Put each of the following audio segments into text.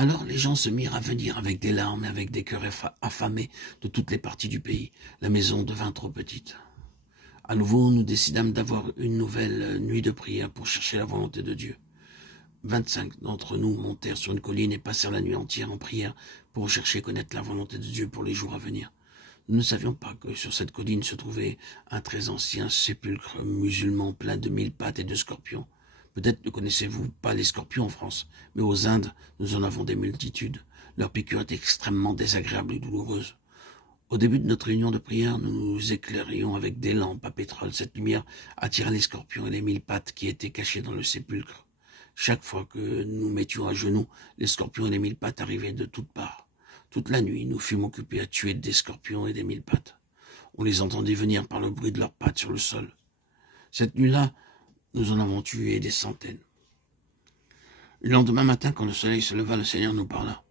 Alors les gens se mirent à venir avec des larmes et avec des cœurs affamés de toutes les parties du pays. La maison devint trop petite. À nouveau, nous décidâmes d'avoir une nouvelle nuit de prière pour chercher la volonté de Dieu. 25 d'entre nous montèrent sur une colline et passèrent la nuit entière en prière pour chercher et connaître la volonté de Dieu pour les jours à venir. Nous ne savions pas que sur cette colline se trouvait un très ancien sépulcre musulman plein de 1000 pattes et de scorpions. Peut-être ne connaissez-vous pas les scorpions en France, mais aux Indes, nous en avons des multitudes. Leur piqûre est extrêmement désagréable et douloureuse. Au début de notre réunion de prière, nous nous éclairions avec des lampes à pétrole. Cette lumière attirait les scorpions et les 1000 pattes qui étaient cachés dans le sépulcre. Chaque fois que nous mettions à genoux, les scorpions et les 1000 pattes arrivaient de toutes parts. Toute la nuit, nous fûmes occupés à tuer des scorpions et des 1000 pattes. On les entendait venir par le bruit de leurs pattes sur le sol. Cette nuit-là, nous en avons tué des centaines. Le lendemain matin, quand le soleil se leva, le Seigneur nous parla.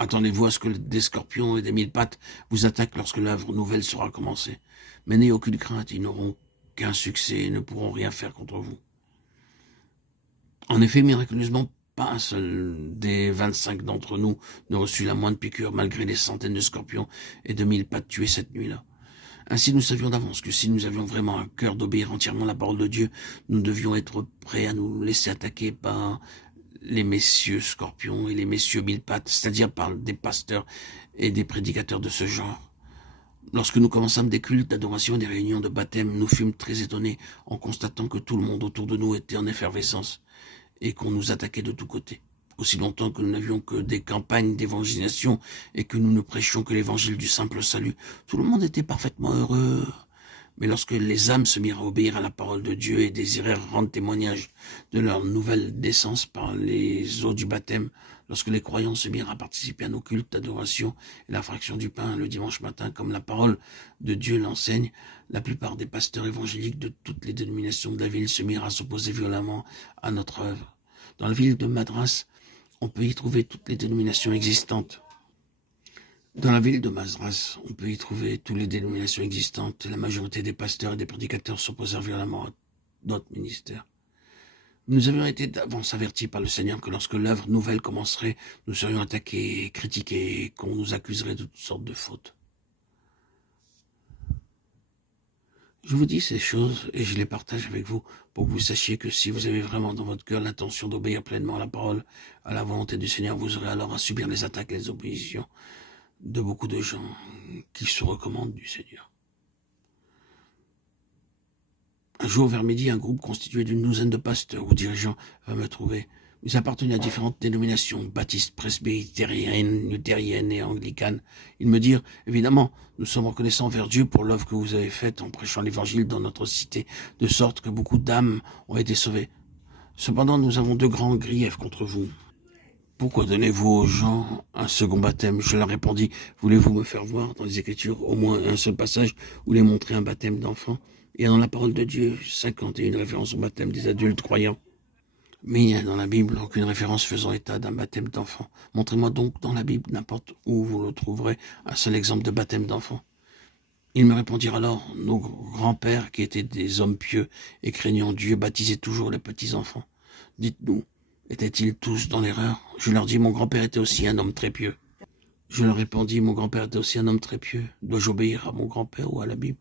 Attendez-vous à ce que des scorpions et des 1000 pattes vous attaquent lorsque l'œuvre nouvelle sera commencée. Mais n'ayez aucune crainte, ils n'auront qu'un succès et ne pourront rien faire contre vous. En effet, miraculeusement, pas un seul des 25 d'entre nous ne reçut la moindre piqûre, malgré les centaines de scorpions et de 1000 pattes tués cette nuit-là. Ainsi, nous savions d'avance que si nous avions vraiment un cœur d'obéir entièrement à la parole de Dieu, nous devions être prêts à nous laisser attaquer par les messieurs scorpions et les messieurs 1000 pattes, c'est-à-dire par des pasteurs et des prédicateurs de ce genre. Lorsque nous commençâmes des cultes d'adoration et des réunions de baptême, nous fûmes très étonnés en constatant que tout le monde autour de nous était en effervescence et qu'on nous attaquait de tous côtés. Aussi longtemps que nous n'avions que des campagnes d'évangélisation et que nous ne prêchions que l'évangile du simple salut, tout le monde était parfaitement heureux. Mais lorsque les âmes se mirent à obéir à la parole de Dieu et désirèrent rendre témoignage de leur nouvelle naissance par les eaux du baptême, lorsque les croyants se mirent à participer à nos cultes d'adoration et la fraction du pain le dimanche matin, comme la parole de Dieu l'enseigne, la plupart des pasteurs évangéliques de toutes les dénominations de la ville se mirent à s'opposer violemment à notre œuvre. Dans la ville de Madras, on peut y trouver toutes les dénominations existantes. Dans la ville de Madras, on peut y trouver toutes les dénominations existantes. La majorité des pasteurs et des prédicateurs s'opposèrent violemment à notre ministère. Nous avions été d'avance avertis par le Seigneur que lorsque l'œuvre nouvelle commencerait, nous serions attaqués, critiqués, et qu'on nous accuserait de toutes sortes de fautes. Je vous dis ces choses et je les partage avec vous pour que vous sachiez que si vous avez vraiment dans votre cœur l'intention d'obéir pleinement à la parole, à la volonté du Seigneur, vous aurez alors à subir les attaques et les oppositions de beaucoup de gens qui se recommandent du Seigneur. Un jour, vers midi, un groupe constitué d'une douzaine de pasteurs ou dirigeants va me trouver. Ils appartenaient à différentes dénominations, baptistes, presbytériennes, luthériennes et anglicanes. Ils me dirent, évidemment, nous sommes reconnaissants envers Dieu pour l'œuvre que vous avez faite en prêchant l'évangile dans notre cité, de sorte que beaucoup d'âmes ont été sauvées. Cependant, nous avons deux grands griefs contre vous. Pourquoi donnez-vous aux gens un second baptême? Je leur répondis, voulez-vous me faire voir dans les Écritures au moins un seul passage où les montrer un baptême d'enfant? Et dans la parole de Dieu, 51 références au baptême des adultes croyants. Mais il n'y a dans la Bible aucune référence faisant état d'un baptême d'enfant. Montrez-moi donc dans la Bible, n'importe où vous le trouverez, un seul exemple de baptême d'enfant. Ils me répondirent alors, nos grands-pères, qui étaient des hommes pieux et craignant Dieu, baptisaient toujours les petits-enfants. Dites-nous, étaient-ils tous dans l'erreur? Je leur dis, mon grand-père était aussi un homme très pieux. Je leur répondis, mon grand-père était aussi un homme très pieux. Dois-je obéir à mon grand-père ou à la Bible?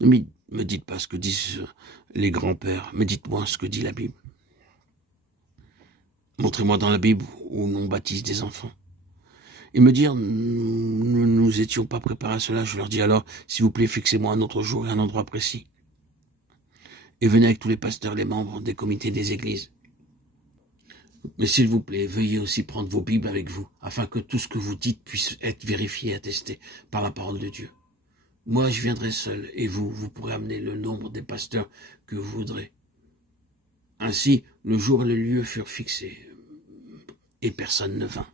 Ne me dites pas ce que disent les grands-pères, mais dites-moi ce que dit la Bible. Montrez-moi dans la Bible où l'on baptise des enfants. Ils me dirent, nous ne nous étions pas préparés à cela. Je leur dis alors, s'il vous plaît, fixez-moi un autre jour et un endroit précis. Et venez avec tous les pasteurs et les membres des comités des églises. Mais s'il vous plaît, veuillez aussi prendre vos Bibles avec vous, afin que tout ce que vous dites puisse être vérifié et attesté par la parole de Dieu. Moi, je viendrai seul, et vous pourrez amener le nombre des pasteurs que vous voudrez. Ainsi, le jour et le lieu furent fixés, et personne ne vint.